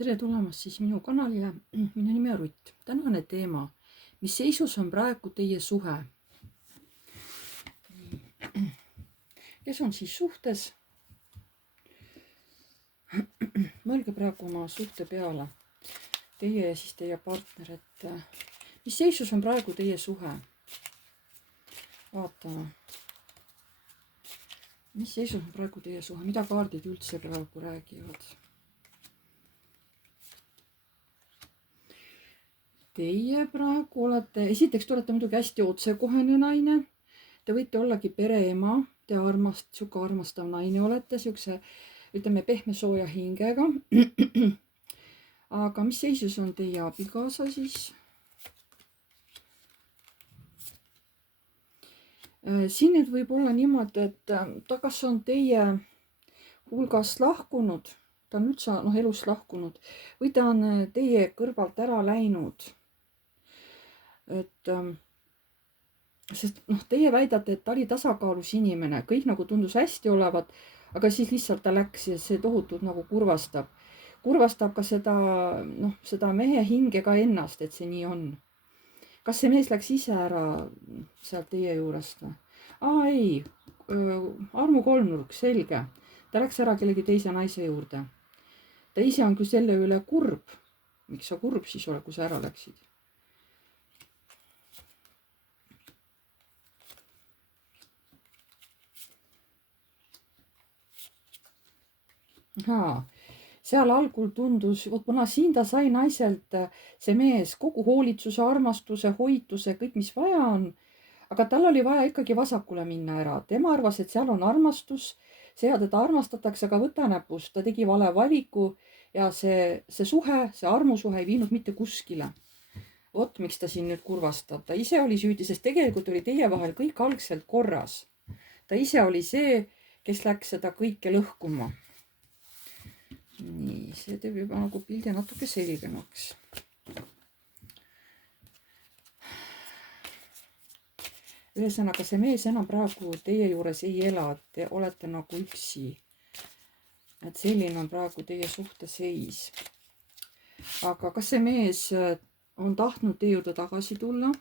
Tere tulemast siis minu kanalile. Minu nimi on Rutt. Tänane teema, mis seisus on praegu teie suhe? Kes on siis suhtes? Mõelge praegu oma suhte peale. Teie ja siis teie partner, et mis seisus on praegu teie suhe? Vaatame. Mis seisus on praegu teie suhe? Mida kaardid üldse praegu räägivad? Teie praegu olete, esiteks te olete muidugi hästi otsekohene naine. Te võite ollagi pereema, te siuke armastav naine olete, siukse, ütleme, pehme sooja hingega. Aga mis seisus on teie abikaasa siis? Siin nüüd võib olla niimoodi, et ta kas on teie hulgast lahkunud, ta on üldse elust lahkunud või ta on teie kõrvalt ära läinud. Sest teie väidate, et ta oli tasakaalus inimene, kõik nagu tundus hästi olevat, aga siis lihtsalt ta läks ja see tohutult nagu kurvastab. Kurvastab ka seda mehe hinge ka ennast, et see nii on. Kas see mees läks ise ära sealt teie juurest või? Ei, armu kolmnurk, selge. Ta läks ära kellegi teise naise juurde. Ta ise on küll selle üle kurb. Miks sa kurb siis ole, kui sa ära läksid? Seal algul tundus, kuna siin ta sai naiselt see mees kogu hoolitsuse, armastuse, hoituse, kõik mis vaja on, aga tal oli vaja ikkagi vasakule minna ära. Tema arvas, et seal on armastus, see, teda armastatakse, aga võta näpust, ta tegi vale valiku ja see suhe, see armusuhe ei viinud mitte kuskile. Vot miks ta siin nüüd kurvastab. Ta ise oli süüdi, sest tegelikult oli teie vahel kõik algselt korras. Ta ise oli see, kes läks seda kõike lõhkuma. Nii, see teeb juba nagu pildi natuke selgemaks. Ühesõnaga, see mees enam praegu teie juures ei ela, te olete nagu üksi. Et selline on praegu teie suhteseis. Aga kas see mees on tahtnud teie juurde tagasi tulla?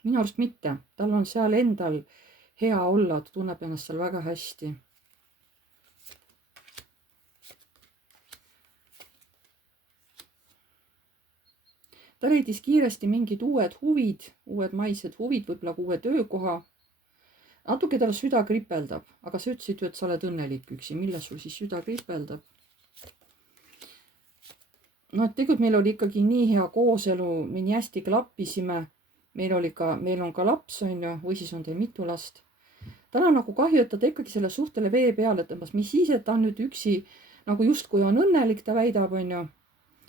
Minu arust mitte. Tal on seal endal hea olla, ta tunneb ennast seal väga hästi. Ta leidis kiiresti mingid uued huvid, uued maised huvid, võib-olla uue töökoha. Natuke tal süda kripeldab, aga sa ütlesid ju, et sa oled õnnelik üksi. Milles sul siis süda kripeldab? Et tegelikult meil oli ikkagi nii hea kooselu, me nii hästi klappisime. Meil on ka laps, on ju, või siis on teil mitu last. Tal on nagu kahju, et ta ikkagi selle suhtele vee peale tõmbas. Mis siis, et ta on nüüd üksi, nagu justkui on õnnelik, ta väidab, on ju.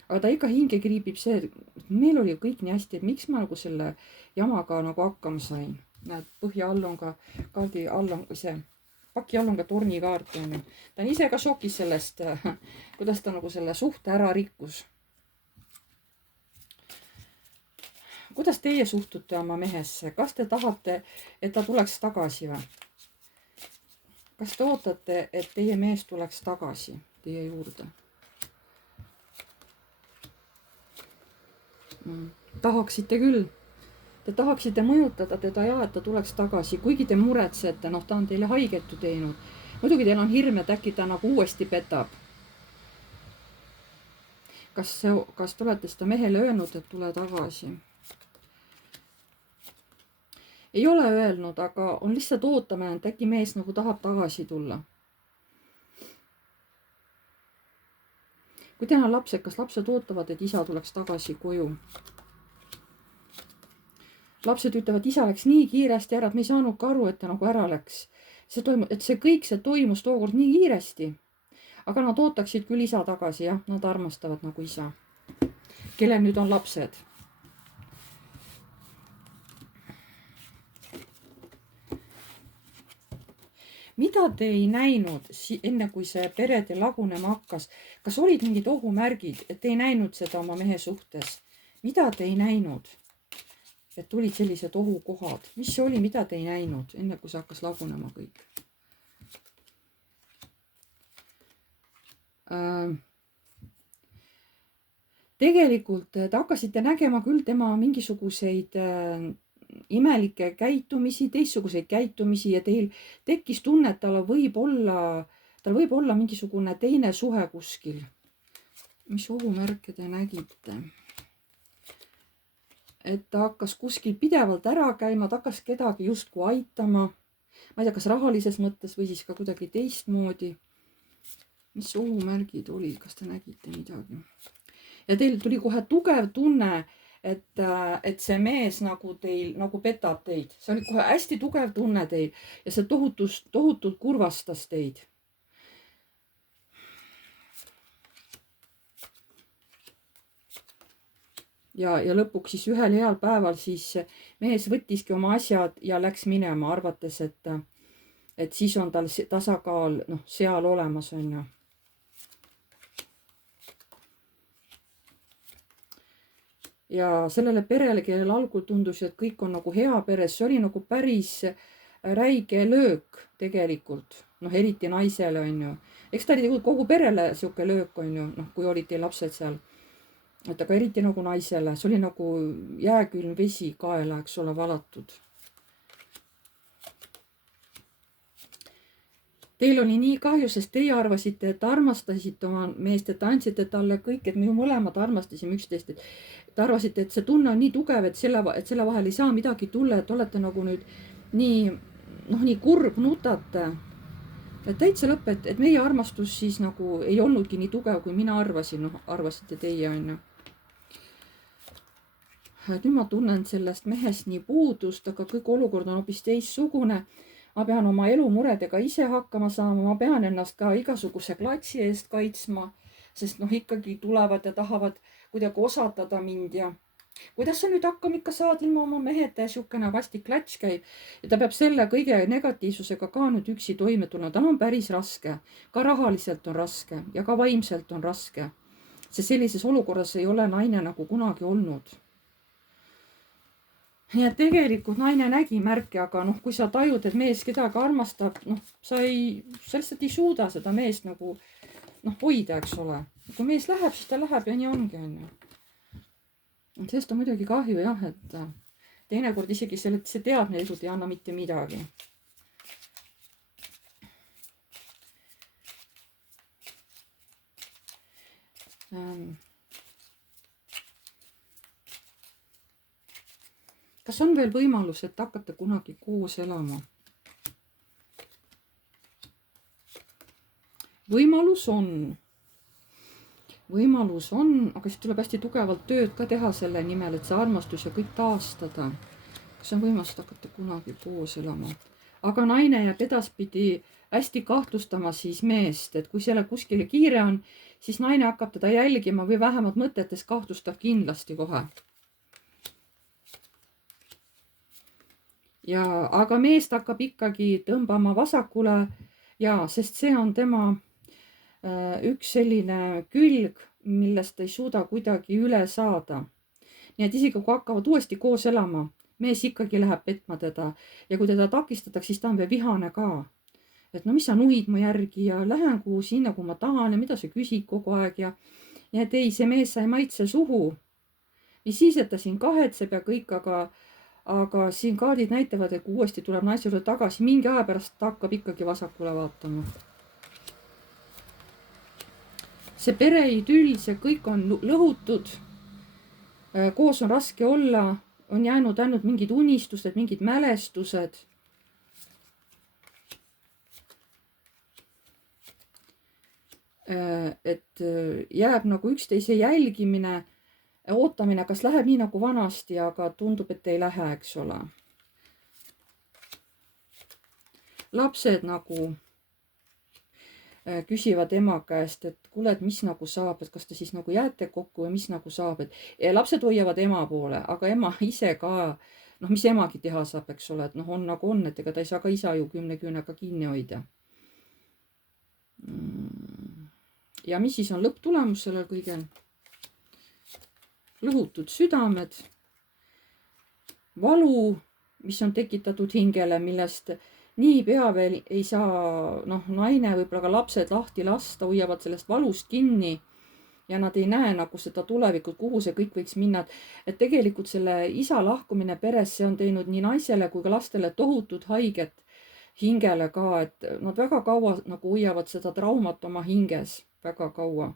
Aga ta ikka hinge kriipib see, et meil oli kõik nii hästi, et miks ma nagu selle jamaga nagu hakkama sain. Näed, põhja all on ka kaardi all on see, paki all on ka tornikaart, on ju. Ta on ise ka šokis sellest, kuidas ta nagu selle suhte ära rikkus. Kuidas teie suhtute oma mehesse? Kas te tahate, et ta tuleks tagasi või? Kas te ootate, et teie mees tuleks tagasi teie juurde? Tahaksite küll. Te tahaksite mõjutada teda ja, et ta tuleks tagasi, kuigi te muretsete, ta on teile haigetu teinud. Muidugi teil on hirm, et äkki ta nagu uuesti petab. Kas te olete seda mehele öelnud, et tule tagasi? Ei ole öelnud, aga on lihtsalt ootamine, et äkki mees nagu tahab tagasi tulla. Kui teil on lapsed, kas lapsed ootavad, et isa tuleks tagasi koju? Lapsed ütlevad, isa läks nii kiiresti ära, et me ei saanud ka aru, et ta nagu ära läks. See kõik toimus tookord nii kiiresti. Aga nad ootaksid küll isa tagasi, jah, nad armastavad nagu isa, kellel nüüd on lapsed. Mida te ei näinud enne, kui see perede lagunema hakkas? Kas olid mingid ohumärgid, et te ei näinud seda oma mehe suhtes? Mida te ei näinud? Et tulid sellised ohukohad. Mis see oli, mida te ei näinud, enne kui see hakkas lagunema kõik? tegelikult te hakkasite nägema küll tema mingisuguseid imelikke käitumisi, teistsuguseid käitumisi ja teil tekkis tunne, et tal võib olla mingisugune teine suhe kuskil. Mis ohumärke te nägite? Et ta hakkas kuskil pidevalt ära käima, ta hakkas kedagi justkui aitama. Ma ei tea, kas rahalises mõttes või siis ka kuidagi teistmoodi. Mis ohumärgid oli, kas te nägite midagi? Ja teil tuli kohe tugev tunne, et see mees nagu teil, nagu petab teid. See oli kohe hästi tugev tunne teil ja see tohutult kurvastas teid. Ja lõpuks siis ühel heal päeval siis mees võttiski oma asjad ja läks minema, arvates, et siis on tal tasakaal seal olemas, on ju. Ja sellele perele, kellel algul tundus, et kõik on nagu hea peres, see oli nagu päris räige löök tegelikult. Eriti naisele, on ju. Eks ta oli kogu perele siuke löök, on ju, kui olid teil lapsed seal. Et aga eriti nagu naisele, see oli nagu jääkülm vesi kaela, eks ole, valatud. Teil oli nii kahju, sest teie arvasite, et armastasite oma meest, et andsite talle kõik, et me ju mõlemad armastasime üksteist, et te arvasite, et see tunne on nii tugev, et selle vahel ei saa midagi tulla, et olete nagu nüüd nii kurb, nutate. Et täitsa lõpp, et meie armastus siis nagu ei olnudki nii tugev, kui mina arvasin, arvasite teie, on ju. Nüüd ma tunnen sellest mehest nii puudust, aga kõik olukord on hoopis teistsugune. Ma pean oma elumuredega ise hakkama saama, ma pean ennast ka igasuguse klatsi eest kaitsma, sest ikkagi tulevad ja tahavad kuidagi osatada mind ja kuidas sa nüüd hakkama ikka saad ilma oma meheta ja siukene vastik klats käib. Ja ta peab selle kõige negatiivsusega ka nüüd üksi toime tulema. Tal on päris raske, ka rahaliselt on raske ja ka vaimselt on raske. Sest sellises olukorras ei ole naine nagu kunagi olnud. Ja tegelikult naine nägi märke, aga kui sa tajud, et mees kedagi armastab, sa lihtsalt ei suuda seda meest nagu hoida, eks ole. Kui mees läheb, siis ta läheb ja nii ongi, on ju. Sellest on muidugi kahju jah, et teinekord isegi see teadmine ei anna mitte midagi. Kas on veel võimalus, et hakkate kunagi koos elama? Võimalus on, aga siis tuleb hästi tugevalt tööd ka teha selle nimel, et see armastus ja kõik taastada. Kas on võimalus, et hakkate kunagi koos elama? Aga naine jääb edaspidi hästi kahtlustama siis meest, et kui selle kuskile kiire on, siis naine hakkab teda jälgima või vähemalt mõtetes kahtlustab kindlasti kohe. Aga meest hakkab ikkagi tõmbama vasakule sest see on tema üks selline külg, millest ta ei suuda kuidagi üle saada. Nii et isegi kui hakkavad uuesti koos elama, mees ikkagi läheb petma teda ja kui teda takistatakse, siis ta on veel vihane ka. Et mis sa nuhid mu järgi ja lähen kuhu sinna, kui ma tahan ja mida sa küsid kogu aeg ja et ei, see mees sai maitse suhu. Ja siis, et ta siin kahetseb ja kõik, aga siin kaardid näitavad, et kui uuesti tuleb naise juurde tagasi, mingi aja pärast ta hakkab ikkagi vasakule vaatama. See pereidüll, see kõik on lõhutud. Koos on raske olla, on jäänud ainult mingid unistused, mingid mälestused. Et jääb nagu üksteise jälgimine, ootamine, kas läheb nii nagu vanasti, aga tundub, et ei lähe, eks ole. Lapsed nagu küsivad ema käest, et kuule, et mis nagu saab, et kas te siis nagu jääte kokku või mis nagu saab, et lapsed hoiavad ema poole, aga ema ise ka, mis emagi teha saab, eks ole, et on nagu on, et ega ta ei saa ka isa ju 10 küünega kinni hoida. Ja mis siis on lõpptulemus sellel kõigel? Lõhutud südamed, valu, mis on tekitatud hingele, millest niipea veel ei saa naine, võib-olla ka lapsed lahti lasta, hoiavad sellest valust kinni ja nad ei näe nagu seda tulevikut, kuhu see kõik võiks minna. Et tegelikult selle isa lahkumine peres, see on teinud nii naisele kui ka lastele tohutut haiget hingele ka, et nad väga kaua nagu hoiavad seda traumat oma hinges, väga kaua.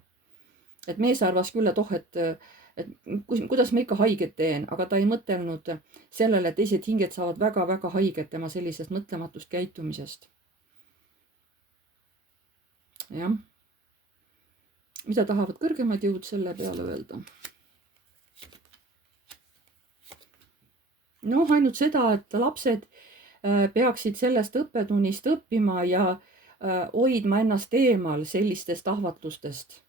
Et mees arvas küll, et kuidas ma ikka haiget teen, aga ta ei mõtelnud sellele, et teised hinged saavad väga-väga haiget tema sellisest mõtlematust käitumisest. Jah. Mida tahavad kõrgemad jõud selle peale öelda? Ainult seda, et lapsed peaksid sellest õppetunnist õppima ja hoidma ennast eemal sellistest ahvatlustest.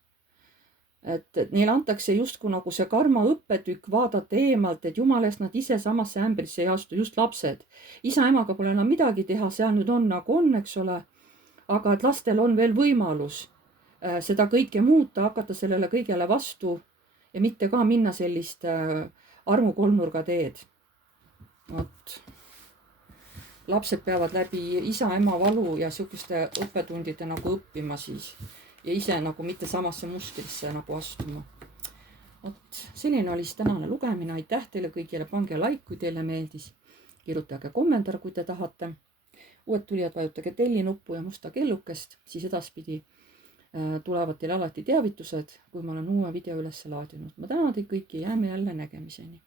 Et neile antakse justkui nagu see karma õppetükk vaadata eemalt, et jumala eest nad ise samasse ämbrisse ei astu, just lapsed. Isa-emaga pole enam midagi teha, seal nüüd on nagu on, eks ole. Aga et lastel on veel võimalus seda kõike muuta, hakata sellele kõigele vastu ja mitte ka minna sellist armukolmnurga teed. Vot. Lapsed peavad läbi isa-ema valu ja sihukeste õppetundide nagu õppima siis ja ise nagu mitte samasse mustrisse nagu astuma. Vot, selline oli siis tänane lugemine. Aitäh teile kõigile, pange like, kui teile meeldis. Kirjutage kommentaar, kui te tahate. Uued tulijad vajutage telli nuppu ja musta kellukest, siis edaspidi tulevad teile alati teavitused, kui ma olen uue video üles laadinud. Ma tänan teid kõiki, jääme jälle nägemiseni.